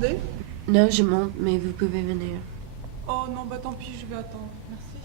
descendez? Non, je monte, mais vous pouvez venir. Oh non, bah tant pis, je vais attendre. Merci.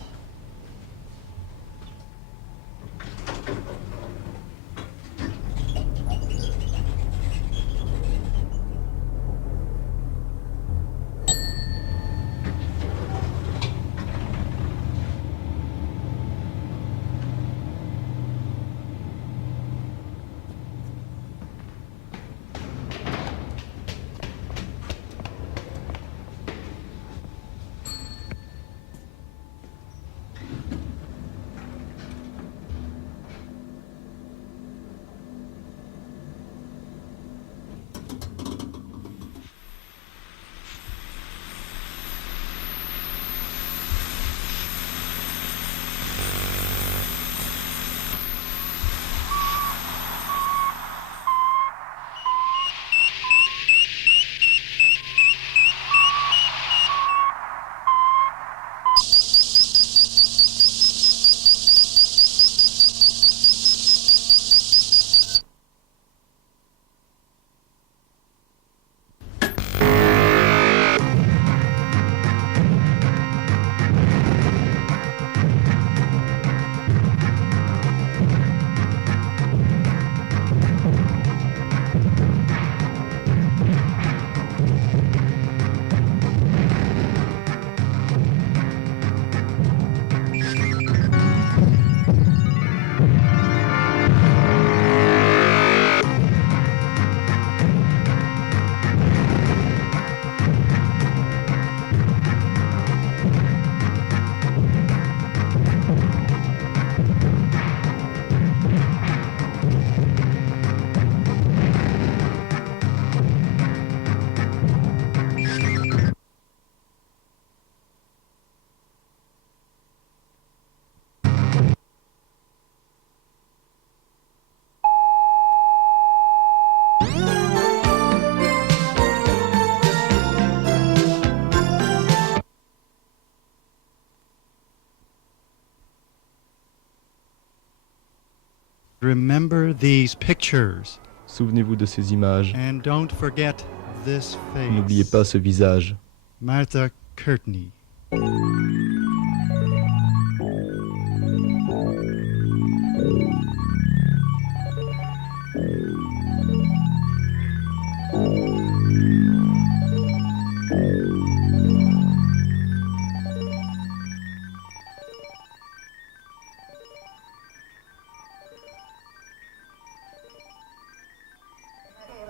Remember these pictures Souvenez-vous de ces images. and don't forget this N'oubliez face. pas ce visage. Martha Courtney.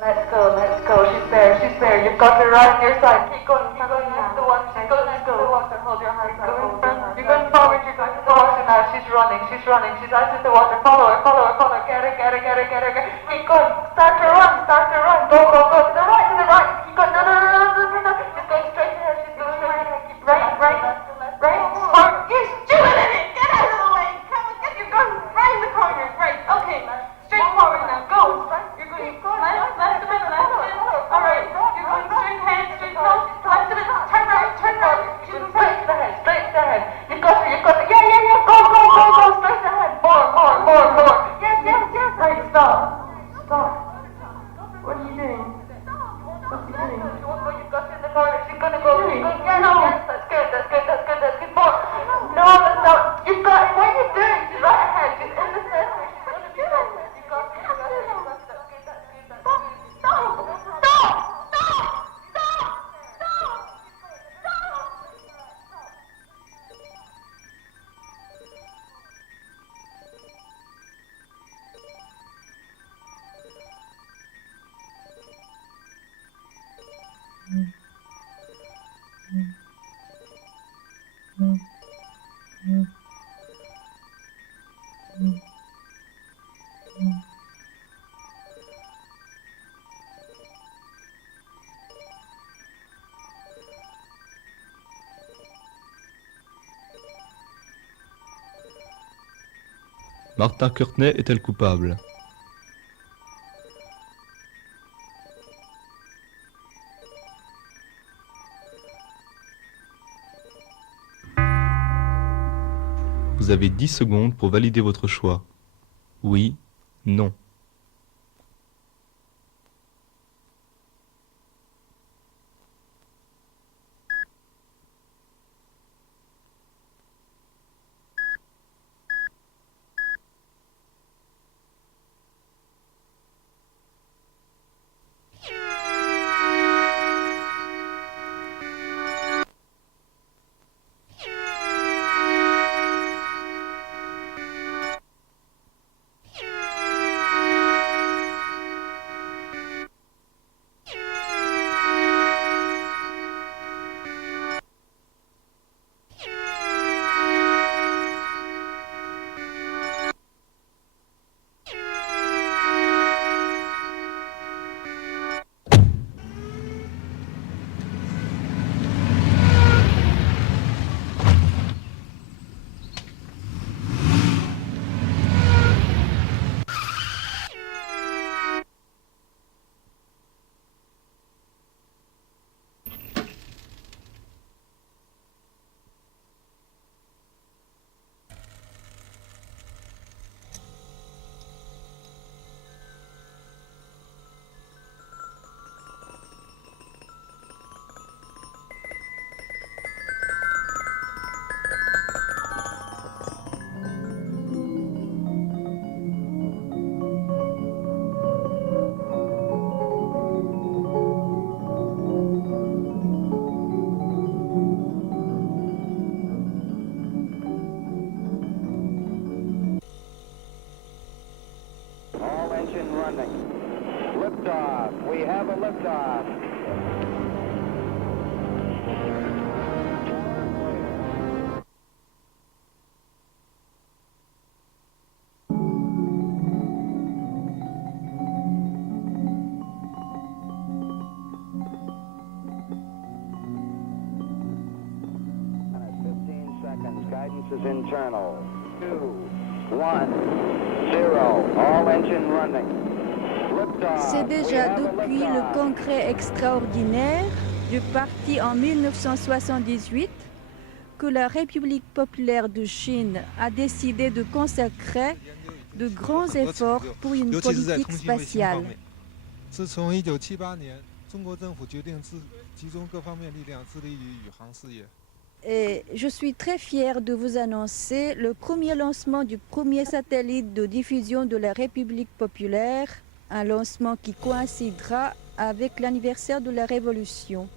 Let's go. She's there. You've got her right on your side. Keep going. That's the one. She's going to the water. Hold your hands out. You're going forward. You're going to the water now. She's running. She's out of the water. Follow her. Get her. Keep going. Start to run. Go. To the right. Keep going. No. She's going straight ahead. Keep right. Smart. You're doing it. Get out of the way. Come on. You're going right in the corner. Right. Okay. Straight forward now. Go. You're going left a bit. All right. You're going straight ahead. Left a bit. Turn right. Straight ahead. You've got her. Yeah. Go. Straight ahead. More. Yes. Right. Stop. What are you doing? You've got her in the corner. She's going to go. Yes. That's good. More. No, that's not. You've got her. What are you doing? She's right ahead. She's in the center. She's going to be there. You've got her. Martha Courtney est-elle coupable? Vous avez 10 secondes pour valider votre choix. Oui, non. Liftoff. Guidance is internal. 2, 1, 0. All engine running. Liftoff. C'est déjà depuis le congrès extraordinaire du parti en 1978 que la République populaire de Chine a décidé de consacrer de grands efforts pour une politique spatiale. 自从1978年，中国政府决定集中各方面力量，致力于宇航事业。 Et je suis très fière de vous annoncer le premier lancement du premier satellite de diffusion de la République populaire, un lancement qui coïncidera avec l'anniversaire de la Révolution.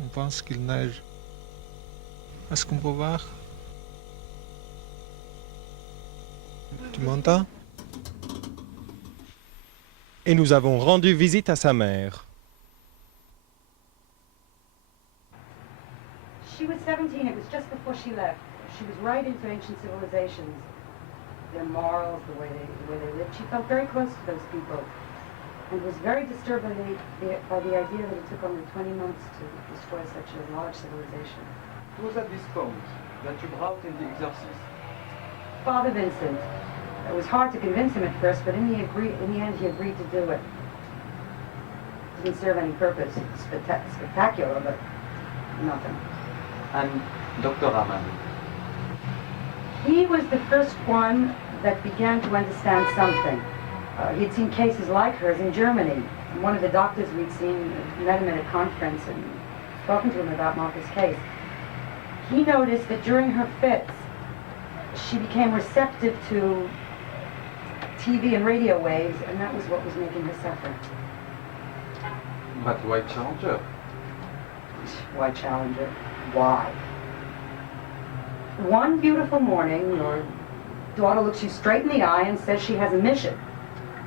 On pense qu'il neige. Est-ce qu'on peut voir? Tu m'entends? Et nous avons rendu visite à sa mère. She was 17, it was just before she left. She was right into ancient civilizations, their morals, the way they lived. She felt very close to those people and was very disturbed by the idea that it took only 20 months to destroy such a large civilization. Who was at this point that you brought in the exorcist? Father Vincent. It was hard to convince him at first, but in the end he agreed to do it. Didn't serve any purpose. Spectacular, but nothing. And Dr. Raman? He was the first one that began to understand something. He'd seen cases like hers in Germany. And one of the doctors we'd seen met him at a conference and talking to him about Martha's case. He noticed that during her fits, she became receptive to TV and radio waves, and that was what was making her suffer. But why Challenger? Why Challenger? Why? One beautiful morning, your daughter looks you straight in the eye and says she has a mission,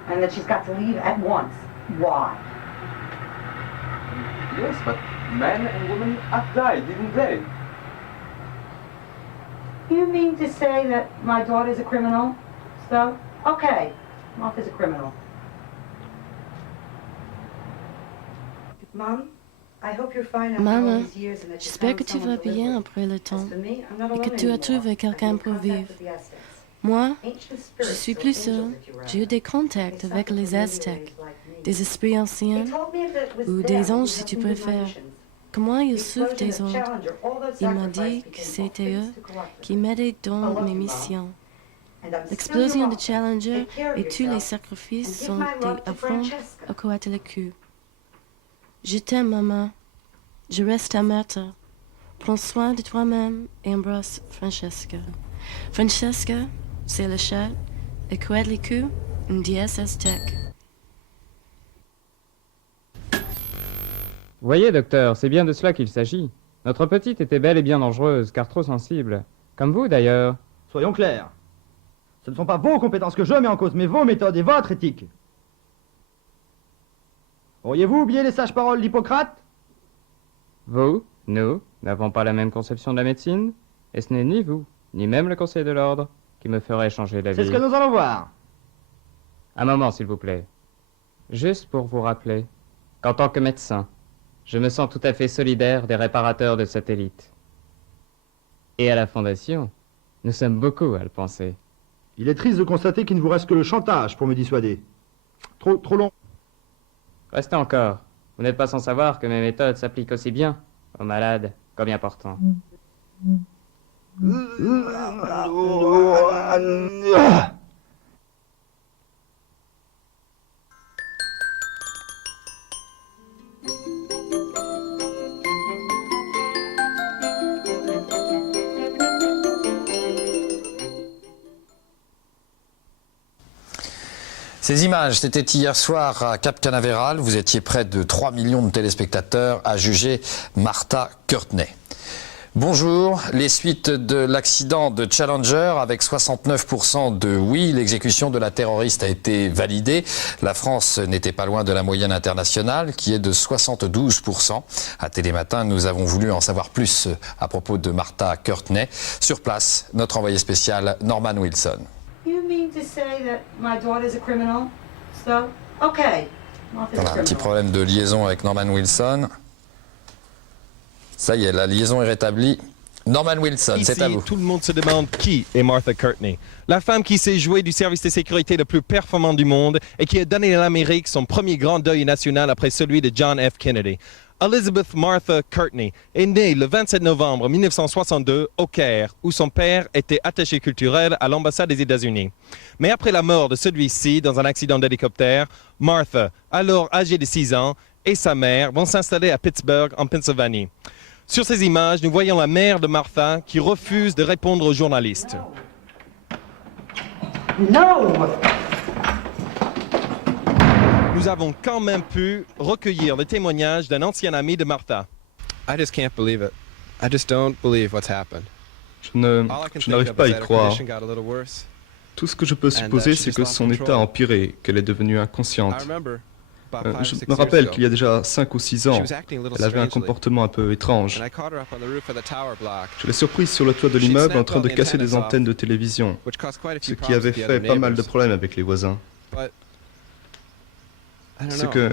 and that she's got to leave at once. Why? Yes, but men and women have died, didn't they? You mean to say that my daughter's a criminal? So, okay, Martha's a criminal. Mom, I hope you're fine after all Maman, these years and that you j'espère found que tu someone vas to live bien with. après le temps As for me, I'm not et que alone tu as anymore. trouvé quelqu'un I'm in pour contact vivre. with the Aztecs. Moi, Ancient je spirits suis or plus seule. angels, if you J'ai eu des contacts They avec suffer les from many Aztèques, ways like me. des esprits anciens They told me if it was ou them des who anges si helped tu me with my préfères. missions. Comment ils The souffrent explosion des of autres. Challenger, all those Il m'a sacrifices dit que became c'était eux offerings to collectively. qui m'aidaient dans I love mes you, Mom. missions. And I'm still L'explosion your de mom. Challenger Take care of et tous les yourself sacrifices and give sont my des love to affronts Francesca. au Coatlicue. Je t'aime, maman. Je reste ta mère. Prends soin de toi-même et embrasse Francesca. Francesca, c'est le chat, et Coatlicue, une déesse aztèque. Voyez, docteur, c'est bien de cela qu'il s'agit. Notre petite était bel et bien dangereuse, car trop sensible. Comme vous, d'ailleurs. Soyons clairs. Ce ne sont pas vos compétences que je mets en cause, mais vos méthodes et votre éthique. Auriez-vous oublié les sages paroles d'Hippocrate? Vous, nous, n'avons pas la même conception de la médecine, et ce n'est ni vous, ni même le Conseil de l'Ordre, qui me ferait changer d'avis. C'est ce que nous allons voir. Un moment, s'il vous plaît. Juste pour vous rappeler qu'en tant que médecin, je me sens tout à fait solidaire des réparateurs de satellites. Et à la Fondation, nous sommes beaucoup à le penser. Il est triste de constater qu'il ne vous reste que le chantage pour me dissuader. Trop long. Restez encore. Vous n'êtes pas sans savoir que mes méthodes s'appliquent aussi bien aux malades qu'aux bien portants. Ces images, c'était hier soir à Cap Canaveral. Vous étiez près de 3 millions de téléspectateurs à juger Martha Courtney. Bonjour, les suites de l'accident de Challenger avec 69% de oui, l'exécution de la terroriste a été validée. La France n'était pas loin de la moyenne internationale qui est de 72%. À Télématin, nous avons voulu en savoir plus à propos de Martha Courtney. Sur place, notre envoyé spécial Norman Wilson. You mean to say that my daughter's a criminal? So, okay. Martha's a Voilà, un petit criminal. problème de liaison avec Norman Wilson. Ça y est, la liaison est rétablie. Norman Wilson, c'est à Ici, vous. tout le monde se demande qui est Martha Courtney. La femme qui s'est jouée du service de sécurité le plus performant du monde et qui a donné à l'Amérique son premier grand deuil national après celui de John F. Kennedy. Elizabeth Martha Courtney est née le 27 novembre 1962 au Caire, où son père était attaché culturel à l'ambassade des États-Unis. Mais après la mort de celui-ci dans un accident d'hélicoptère, Martha, alors âgée de 6 ans, et sa mère vont s'installer à Pittsburgh, en Pennsylvanie. Sur ces images, nous voyons la mère de Martha qui refuse de répondre aux journalistes. No! Nous avons quand même pu recueillir le témoignage d'un ancien ami de Martha. I just can't believe it. I just don't believe what's happened. Je n'arrive pas à y croire. Tout ce que je peux supposer, c'est que son état a empiré, qu'elle est devenue inconsciente. Je me rappelle qu'il y a déjà 5 ou 6 ans, elle avait un comportement un peu étrange. Je l'ai surprise sur le toit de l'immeuble en train de casser des antennes de télévision, ce qui avait fait pas mal de problèmes avec les voisins. C'est que,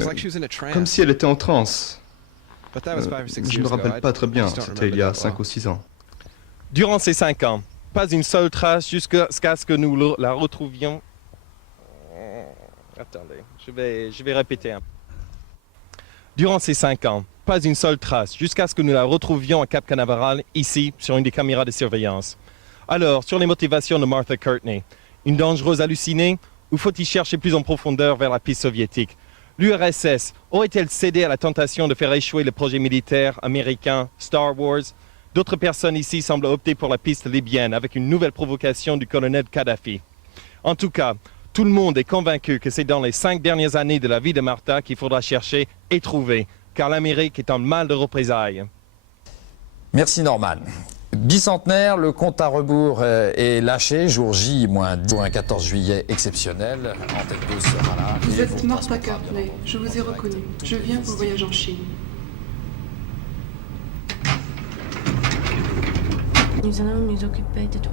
comme si elle était en transe. Je ne me rappelle pas très bien, c'était il y a 5 ou 6 ans. Durant ces 5 ans, pas une seule trace jusqu'à ce que nous la retrouvions. Attendez, je vais répéter. Durant ces 5 ans, pas une seule trace jusqu'à ce que nous la retrouvions à Cap Canaveral, ici, sur une des caméras de surveillance. Alors, sur les motivations de Martha Courtney, une dangereuse hallucinée ou faut-il chercher plus en profondeur vers la piste soviétique? L'URSS aurait-elle cédé à la tentation de faire échouer le projet militaire américain Star Wars? D'autres personnes ici semblent opter pour la piste libyenne avec une nouvelle provocation du colonel Kadhafi. En tout cas, tout le monde est convaincu que c'est dans les 5 dernières années de la vie de Martha qu'il faudra chercher et trouver, car l'Amérique est en mal de représailles. Merci Norman. Bicentenaire, le compte à rebours est lâché, jour J, un 14 juillet exceptionnel. Antenne 2 sera là. Vous êtes Martha Courtney, je vous ai reconnu. Je viens pour le voyage en Chine. Nous allons nous occuper de toi.